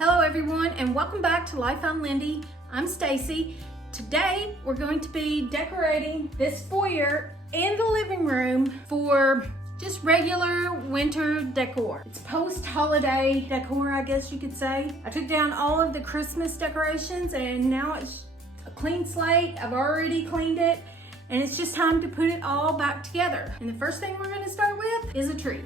Hello everyone and welcome back to Life on Lindy. I'm Stacy. Today we're going to be decorating this foyer and the living room for just regular winter decor. It's post-holiday decor, I guess you could say. I took down all of the Christmas decorations and now it's a clean slate. I've already cleaned it and it's just time to put it all back together. And the first thing we're going to start with is a tree.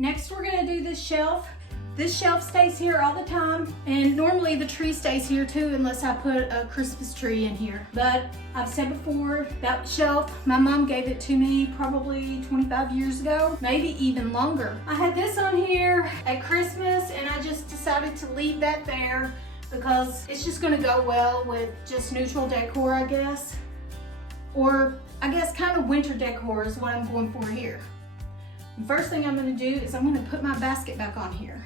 Next, we're gonna do this shelf. This shelf stays here all the time, and normally the tree stays here too unless I put a Christmas tree in here. But I've said before, that shelf, my mom gave it to me probably 25 years ago, maybe even longer. I had this on here at Christmas and I just decided to leave that there because it's just gonna go well with just neutral decor, I guess. Or I guess kind of winter decor is what I'm going for here. The first thing I'm going to do is I'm going to put my basket back on here.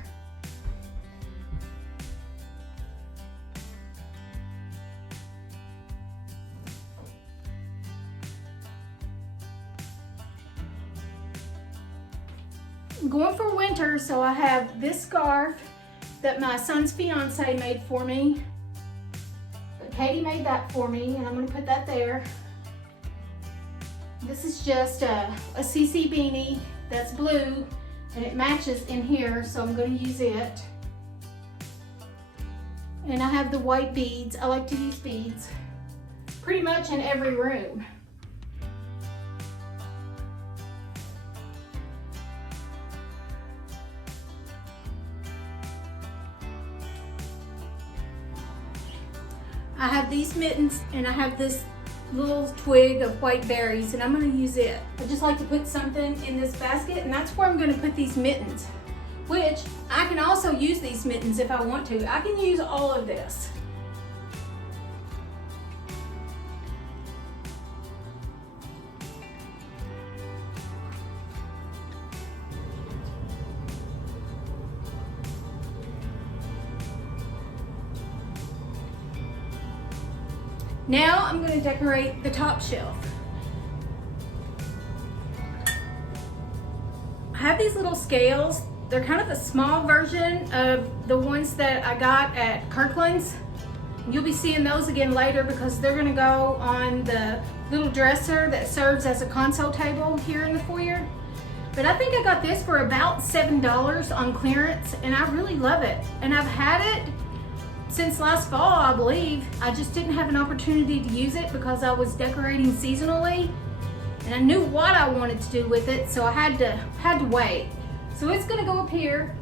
I'm going for winter, so I have this scarf that my son's fiance made for me. Katie made that for me, and I'm going to put that there. This is just a CC beanie. That's blue and it matches in here, so I'm going to use it. And I have the white beads. I like to use beads pretty much in every room. I have these mittens and I have this little twig of white berries and I'm going to use it. I just like to put something in this basket and that's where I'm going to put these mittens, which I can also use these mittens if I want to. I can use all of this. Now I'm going to decorate the top shelf. I have these little scales. They're kind of a small version of the ones that I got at Kirkland's. You'll be seeing those again later because they're going to go on the little dresser that serves as a console table here in the foyer. But I think I got this for about $7 on clearance and I really love it. And I've had it since last fall, I believe. I just didn't have an opportunity to use it because I was decorating seasonally and I knew what I wanted to do with it, so I had to wait. So it's gonna go up here.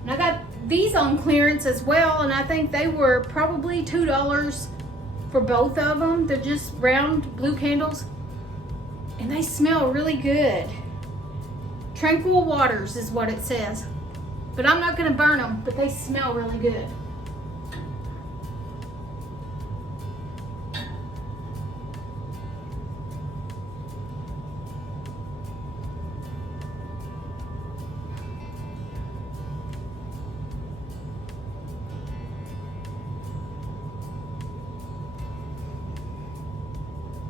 And I got these on clearance as well, and I think they were probably $2 for both of them. They're just round blue candles and they smell really good. Tranquil Waters is what it says. But I'm not going to burn them, but they smell really good.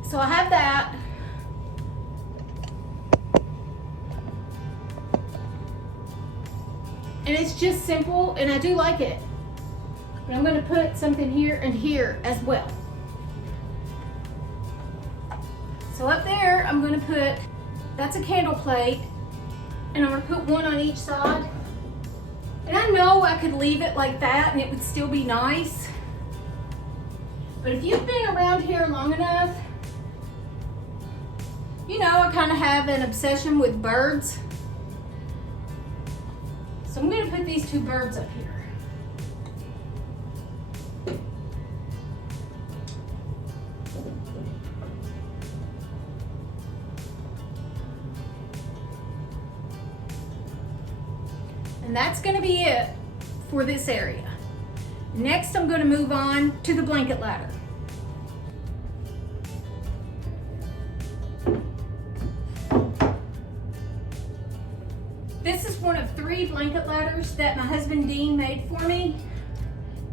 So I have that. And it's just simple and I do like it. But I'm going to put something here and here as well. So up there I'm going to put, that's a candle plate, and I'm going to put one on each side. And I know I could leave it like that and it would still be nice. But if you've been around here long enough, you know I kind of have an obsession with birds. So I'm going to put these two birds up here. And that's going to be it for this area. Next, I'm going to move on to the blanket ladder. This is one of 3 blanket ladders that my husband Dean made for me.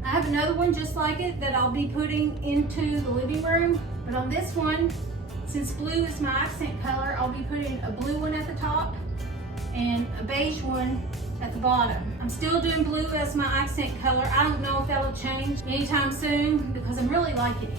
I have another one just like it that I'll be putting into the living room. But on this one, since blue is my accent color, I'll be putting a blue one at the top and a beige one at the bottom. I'm still doing blue as my accent color. I don't know if that'll change anytime soon because I'm really liking it.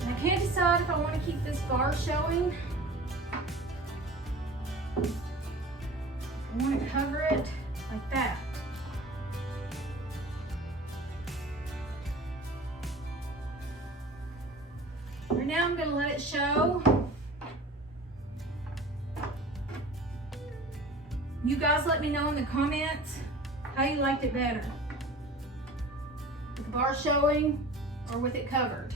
I can't decide if I want to keep this bar showing. I want to cover it like that. Right now I'm going to let it show. You guys let me know in the comments how you liked it better. With the bar showing or with it covered.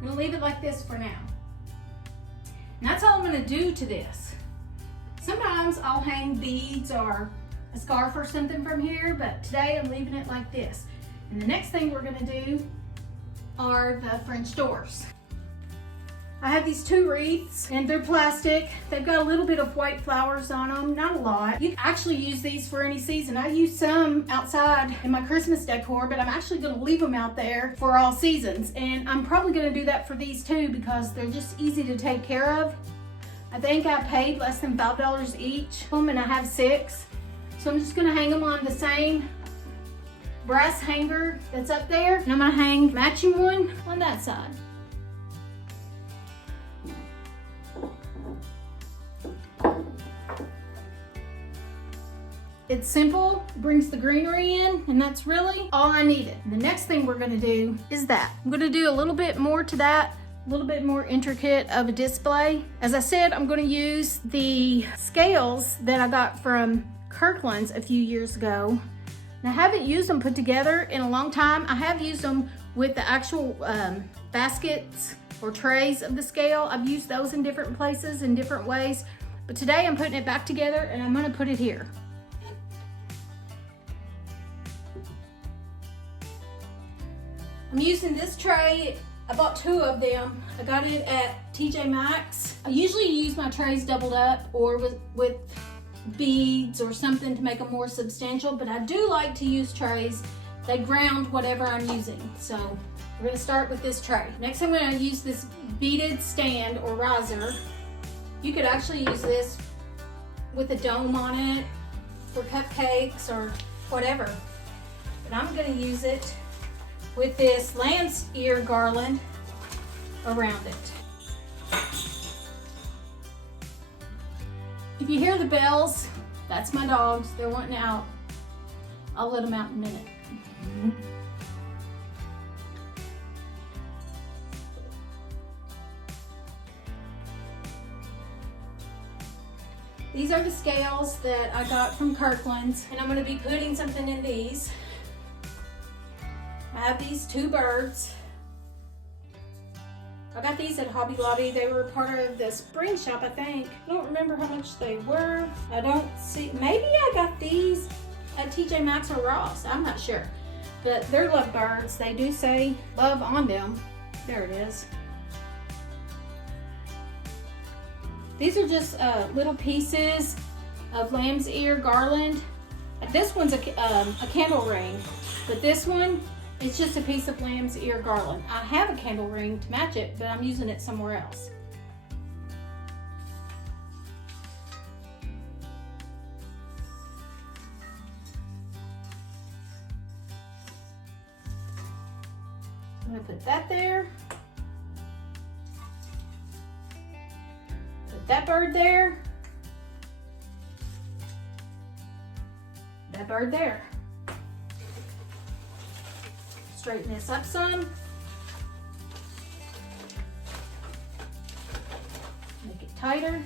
I'm gonna leave it like this for now. And that's all I'm gonna do to this. Sometimes I'll hang beads or a scarf or something from here, but today I'm leaving it like this. And the next thing we're gonna do are the French doors. I have these 2 wreaths and they're plastic. They've got a little bit of white flowers on them, not a lot. You can actually use these for any season. I use some outside in my Christmas decor, but I'm actually gonna leave them out there for all seasons. And I'm probably gonna do that for these too because they're just easy to take care of. I think I paid less than $5 each, and I have 6. So I'm just gonna hang them on the same brass hanger that's up there. And I'm gonna hang matching one on that side. It's simple, brings the greenery in, and that's really all I needed. The next thing we're gonna do is that. I'm gonna do a little bit more to that, a little bit more intricate of a display. As I said, I'm gonna use the scales that I got from Kirkland's a few years ago. And I haven't used them put together in a long time. I have used them with the actual baskets or trays of the scale. I've used those in different places in different ways. But today I'm putting it back together and I'm gonna put it here. I'm using this tray. I bought 2 of them. I got it at TJ Maxx. I usually use my trays doubled up or with beads or something to make them more substantial, but I do like to use trays. They ground whatever I'm using. So we're gonna start with this tray. Next I'm gonna use this beaded stand or riser. You could actually use this with a dome on it for cupcakes or whatever. But I'm gonna use it with this lamb's ear garland around it. If you hear the bells, that's my dogs. They're wanting out. I'll let them out in a minute. These are the scales that I got from Kirkland's, and I'm going to be putting something in these. I have these 2 birds. I got these at Hobby Lobby. They were part of the spring shop, I think. I don't remember how much they were. I don't see, maybe I got these at TJ Maxx or Ross. I'm not sure. But they're love birds. They do say love on them. There it is. These are just little pieces of lamb's ear garland. This one's a candle ring, but this one, it's just a piece of lamb's ear garland. I have a candle ring to match it, but I'm using it somewhere else. I'm gonna put that there. Put that bird there. That bird there. Straighten this up some. Make it tighter.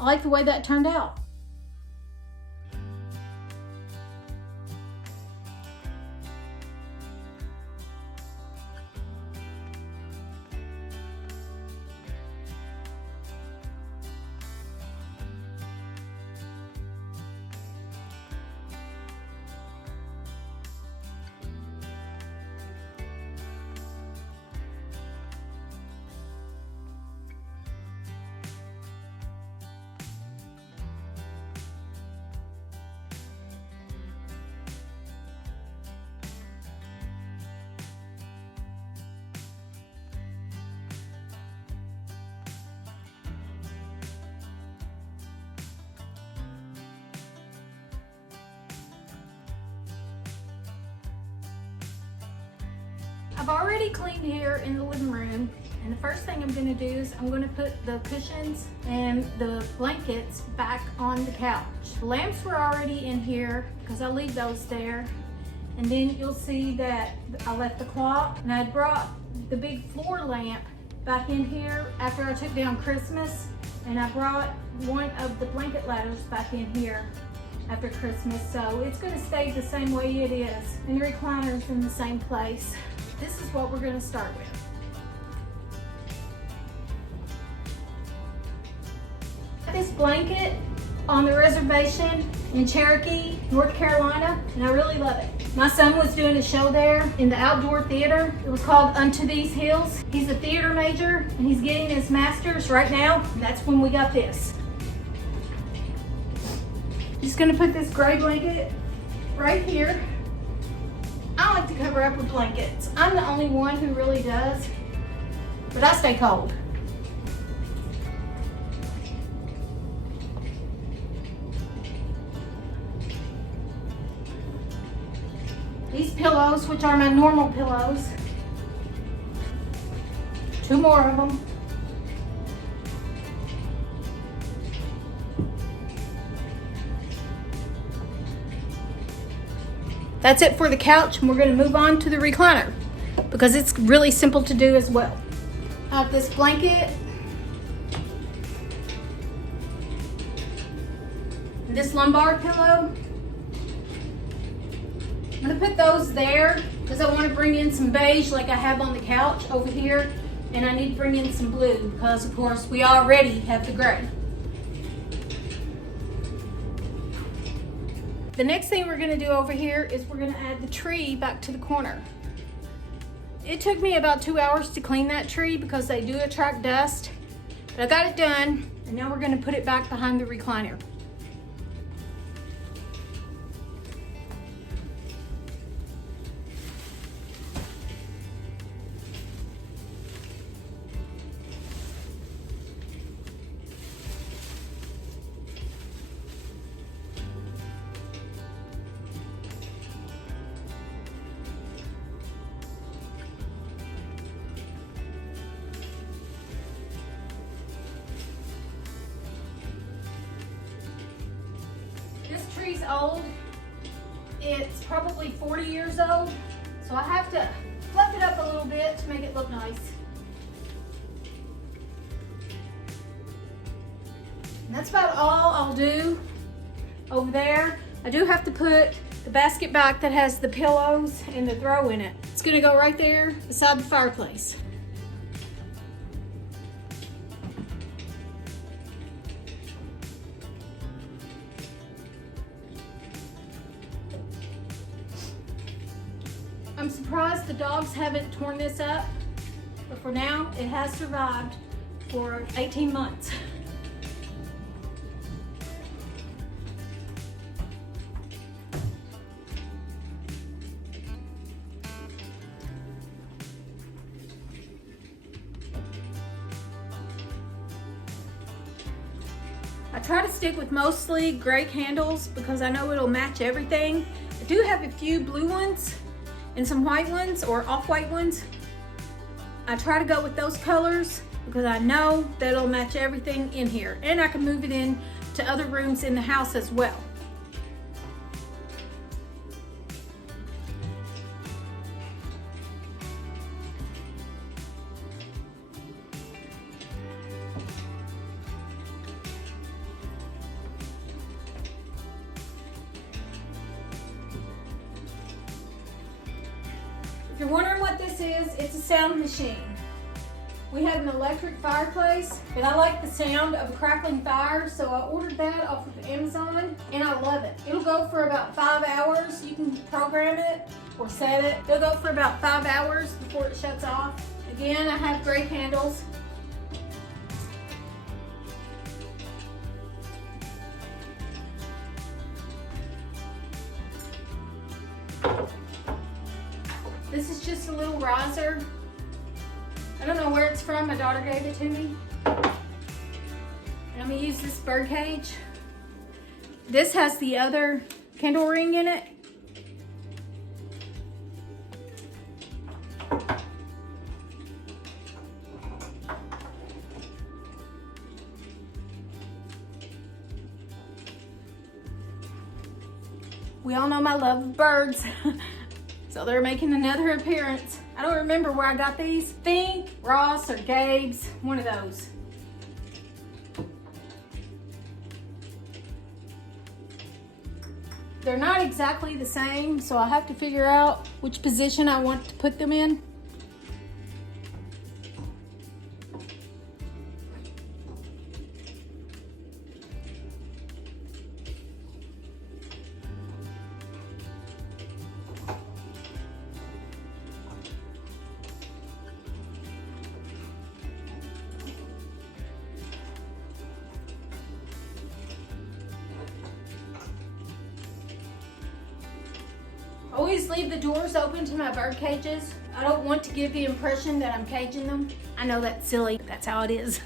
I like the way that turned out. I've already cleaned here in the living room, and the first thing I'm going to do is I'm going to put the cushions and the blankets back on the couch. The lamps were already in here because I leave those there, and then you'll see that I left the clock, and I brought the big floor lamp back in here after I took down Christmas, and I brought one of the blanket ladders back in here after Christmas, so it's going to stay the same way it is, and the recliner's in the same place. This is what we're going to start with. This blanket on the reservation in Cherokee, North Carolina, and I really love it. My son was doing a show there in the outdoor theater. It was called Unto These Hills. He's a theater major and he's getting his master's right now, and that's when we got this. Just going to put this gray blanket right here. I like to cover up with blankets. I'm the only one who really does, but I stay cold. These pillows, which are my normal pillows, 2 more of them. That's it for the couch, and we're going to move on to the recliner because it's really simple to do as well. I have this blanket, and this lumbar pillow. I'm going to put those there because I want to bring in some beige like I have on the couch over here, and I need to bring in some blue because of course we already have the gray. The next thing we're going to do over here is we're going to add the tree back to the corner. It took me about 2 hours to clean that tree because they do attract dust, but I got it done, and now we're going to put it back behind the recliner. This tree's old. It's probably 40 years old, so I have to fluff it up a little bit to make it look nice. And that's about all I'll do over there. I do have to put the basket back that has the pillows and the throw in it. It's gonna go right there beside the fireplace. I'm surprised the dogs haven't torn this up, but for now it has survived for 18 months. I try to stick with mostly gray candles because I know it'll match everything. I do have a few blue ones, and some white ones or off-white ones. I try to go with those colors because I know that it'll match everything in here, and I can move it in to other rooms in the house as well. If you're wondering what this is, it's a sound machine. We have an electric fireplace, but I like the sound of a crackling fire, so I ordered that off of Amazon, and I love it. It'll go for about 5 hours. You can program it or set it. It'll go for about 5 hours before it shuts off. Again, I have gray candles. This is just a little riser. I don't know where it's from. My daughter gave it to me. And I'm gonna use this bird cage. This has the other candle ring in it. We all know my love of birds. So they're making another appearance. I don't remember where I got these. Think Ross or Gabe's, one of those. They're not exactly the same, so I have to figure out which position I want to put them in. Always leave the doors open to my bird cages. I don't want to give the impression that I'm caging them. I know that's silly, but that's how it is.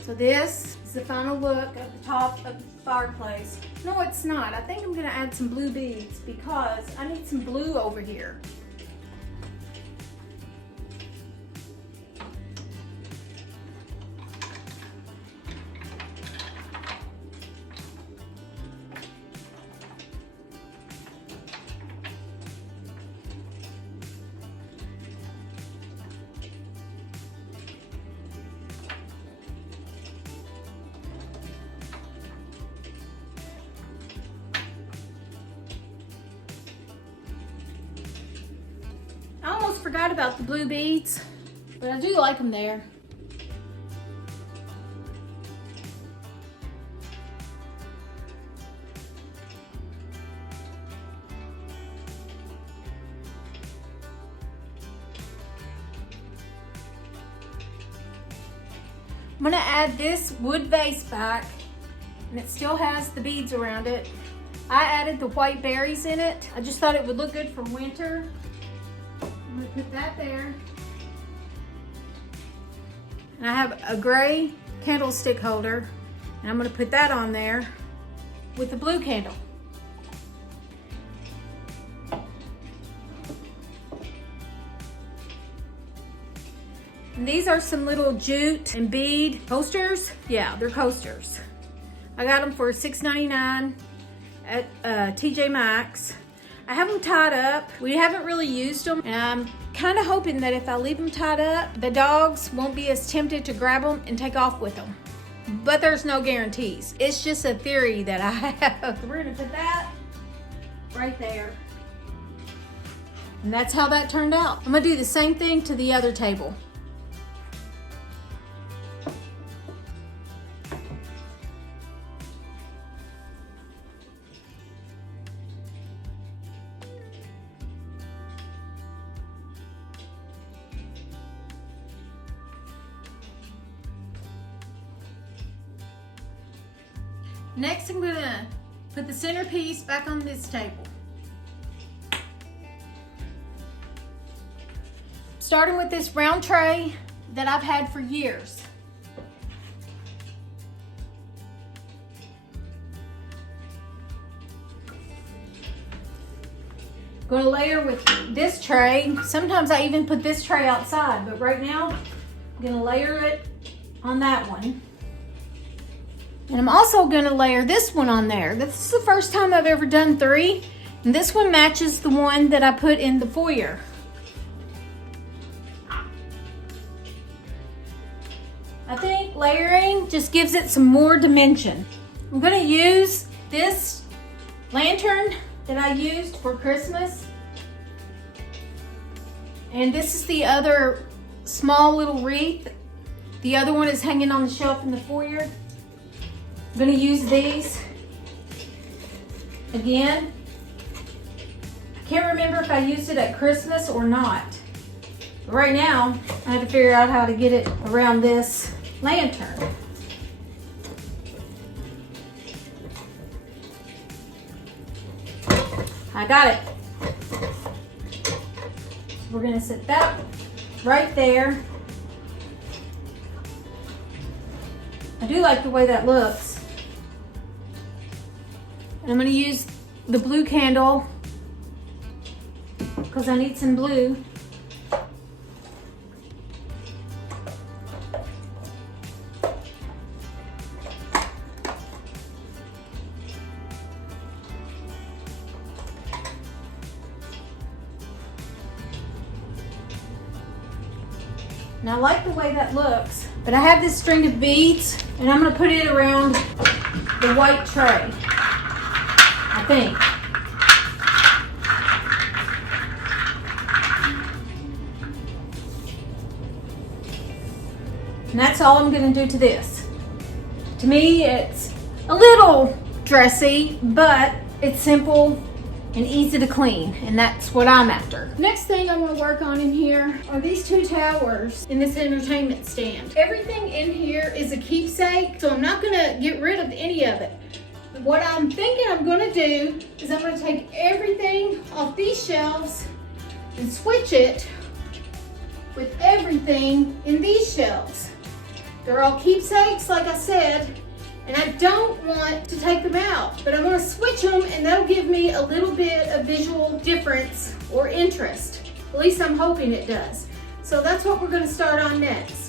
So this is the final look of the top of the fireplace. No, it's not. I think I'm gonna add some blue beads because I need some blue over here. I almost forgot about the blue beads, but I do like them there. I'm gonna add this wood vase back, and it still has the beads around it. I added the white berries in it. I just thought it would look good for winter. I'm gonna put that there. And I have a gray candlestick holder, and I'm gonna put that on there with the blue candle. And these are some little jute and bead coasters. Yeah, they're coasters. I got them for $6.99 at TJ Maxx. I have them tied up. We haven't really used them, and I'm kind of hoping that if I leave them tied up, the dogs won't be as tempted to grab them and take off with them. But there's no guarantees. It's just a theory that I have. We're gonna put that right there. And that's how that turned out. I'm gonna do the same thing to the other table. Next, I'm gonna put the centerpiece back on this table. Starting with this round tray that I've had for years. going to layer with this tray. Sometimes I even put this tray outside, but right now I'm going to layer it on that one. And I'm also going to layer this one on there. This is the first time I've ever done 3. And this one matches the one that I put in the foyer. I think layering just gives it some more dimension. I'm going to use this lantern that I used for Christmas. And this is the other small little wreath. The other one is hanging on the shelf in the foyer. I'm going to use these again. I can't remember if I used it at Christmas or not. But right now, I have to figure out how to get it around this lantern. I got it. So we're going to set that right there. I do like the way that looks. And I'm going to use the blue candle because I need some blue. And I like the way that looks, but I have this string of beads and I'm going to put it around the white tray, I think. And that's all I'm going to do to this. To me, it's a little dressy, but it's simple and easy to clean, and that's what I'm after. Next thing I want to work on in here are these 2 towers in this entertainment stand. Everything in here is a keepsake, so I'm not going to get rid of any of it. What I'm thinking I'm going to do is I'm going to take everything off these shelves and switch it with everything in these shelves. They're all keepsakes, like I said, and I don't want to take them out, but I'm going to switch them and that'll give me a little bit of visual difference or interest. At least I'm hoping it does. So that's what we're going to start on next.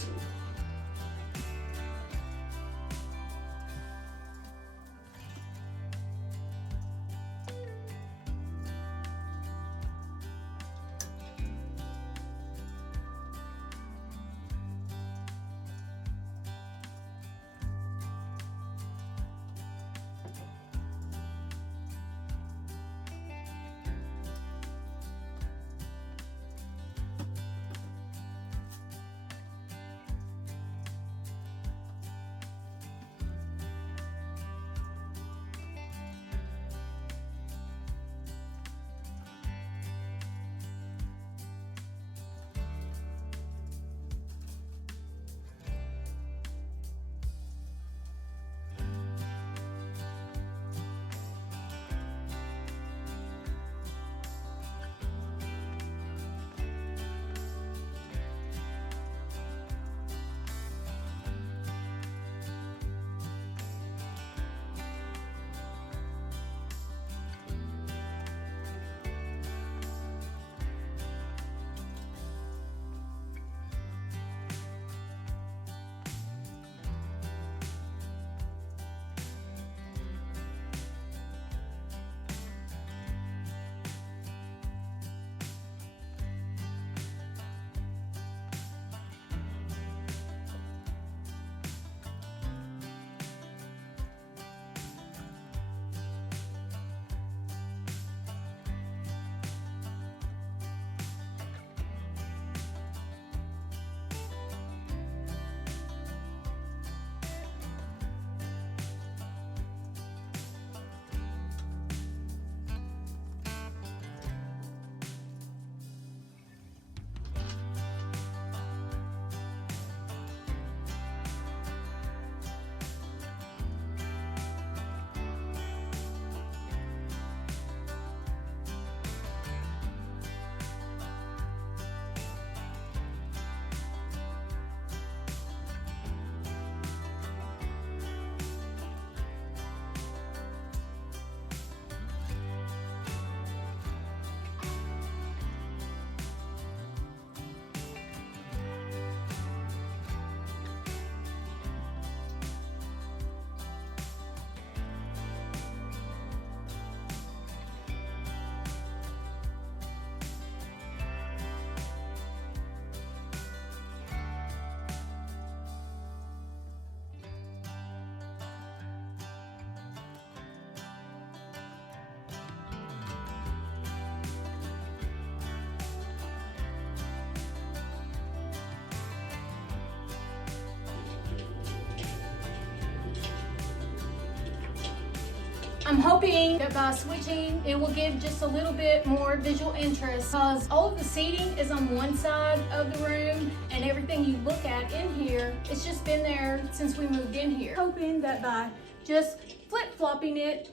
I'm hoping that by switching, it will give just a little bit more visual interest, because all of the seating is on one side of the room and everything you look at in here, it's just been there since we moved in here. Hoping that by just flip-flopping it,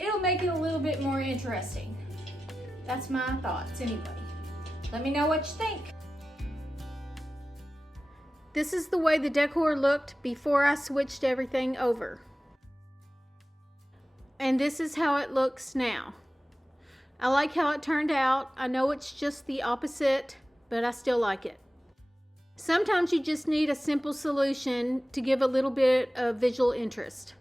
it'll make it a little bit more interesting. That's my thoughts anyway. Let me know what you think. This is the way the decor looked before I switched everything over. And this is how it looks now. I like how it turned out. I know it's just the opposite, but I still like it. Sometimes you just need a simple solution to give a little bit of visual interest.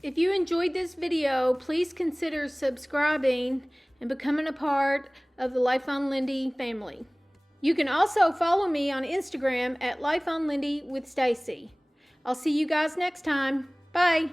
If you enjoyed this video, please consider subscribing and becoming a part of the Life on Lindy family. You can also follow me on Instagram at Life on Lindy with Stacy. I'll see you guys next time. Bye.